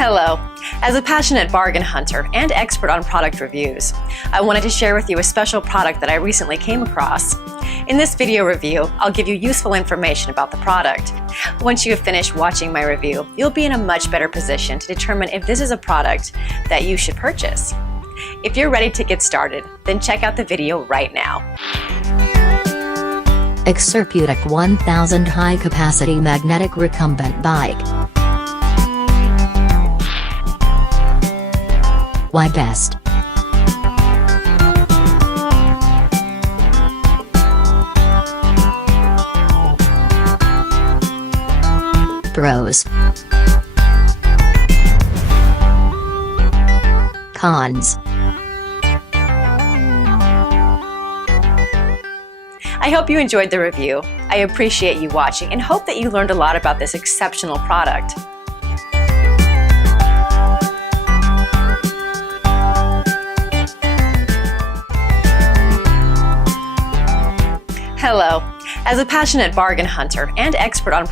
Hello. As a passionate bargain hunter and expert on product reviews, I wanted to share with you a special product that I recently came across. In this video review, I'll give you useful information about the product. Once you have finished watching my review, you'll be in a much better position to determine if this is a product that you should purchase. If you're ready to get started, then check out the video right now. Exerpeutic 1000 high-capacity magnetic recumbent bike. Why best? Pros. Cons. I hope you enjoyed the review. I appreciate you watching and hope that you learned a lot about this exceptional product. Hello. As a passionate bargain hunter and expert on